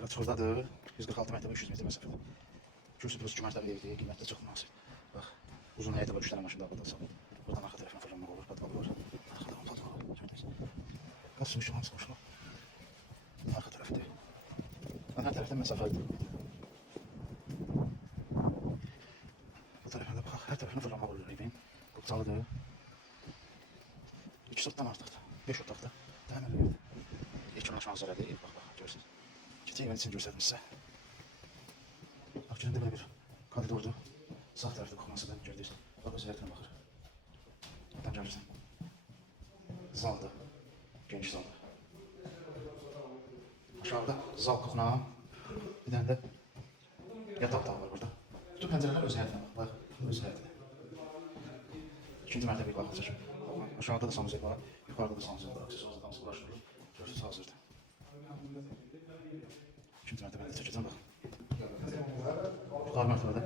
Evet, oradadır. 146 metre, 300 metre mesafede. Kürsü burası cümertəli evdir, qiymətli çox münasib. Bax, uzun həyətə var, 3 dənə maşın da burada salıb. Buradan arxa tərəfdən fırlanmaq olur, patlamaq olur. Arxadan patlamaq olur. Qaz sürüşü, hamısı qoşulur. Arxa tərəfdir. Hər tərəfdən məsafədir. Bu tərəfdən də bax, hər tərəfdən fırlanmaq olur evin. Qıqcalıdır. 2 sotdan artıqdır. 5 otaqda. Həmin evdir. İlk manzaradır, ev bax, görürsünüz. Keçək evin içini göstərdim sizə. Bax, görəndə belə bir koridordur. Sağ tərəfdə baxmasıdır, gördünüz. Bax, öz həyətinə baxır. Buradan görürsən. Zaldır. Geniş zaldır. Aşağıda zal qoxunan. Bir dənə də yataq otağı var burada. Bütün pəncərələr öz həyətinə bax. Bax, öz həyətinə. İkinci mərtəbəyə baxacaq. Aşağıda da sanuzel var. Yukarıda da sanuzel var. Aksesuarda damızı uğraşdırılır. Görürsünüz hazırda. İkinci mərtəbədə çəkəcəm baxın. Yukarı mərtəbədə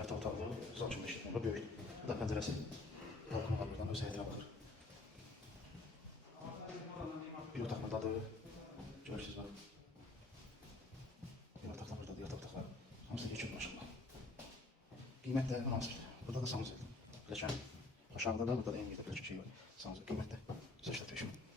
yataq otaqları, zal kimi işləyir. Burada böyük. Bu da pəncərəsi. Balkona var buradan, öz həyətinə baxır. Bir otaq buradadır. Görürsünüz bax. Bir otaqdan buradadır, yataq otaqları. Hamısı yekun maşallah. Qiymət də münasibdir. Burada da sanuzel. Pləkan. Aşağıda da burada da eyni yerdə pləkan şey var. Sanuzel qiymət də 85 min.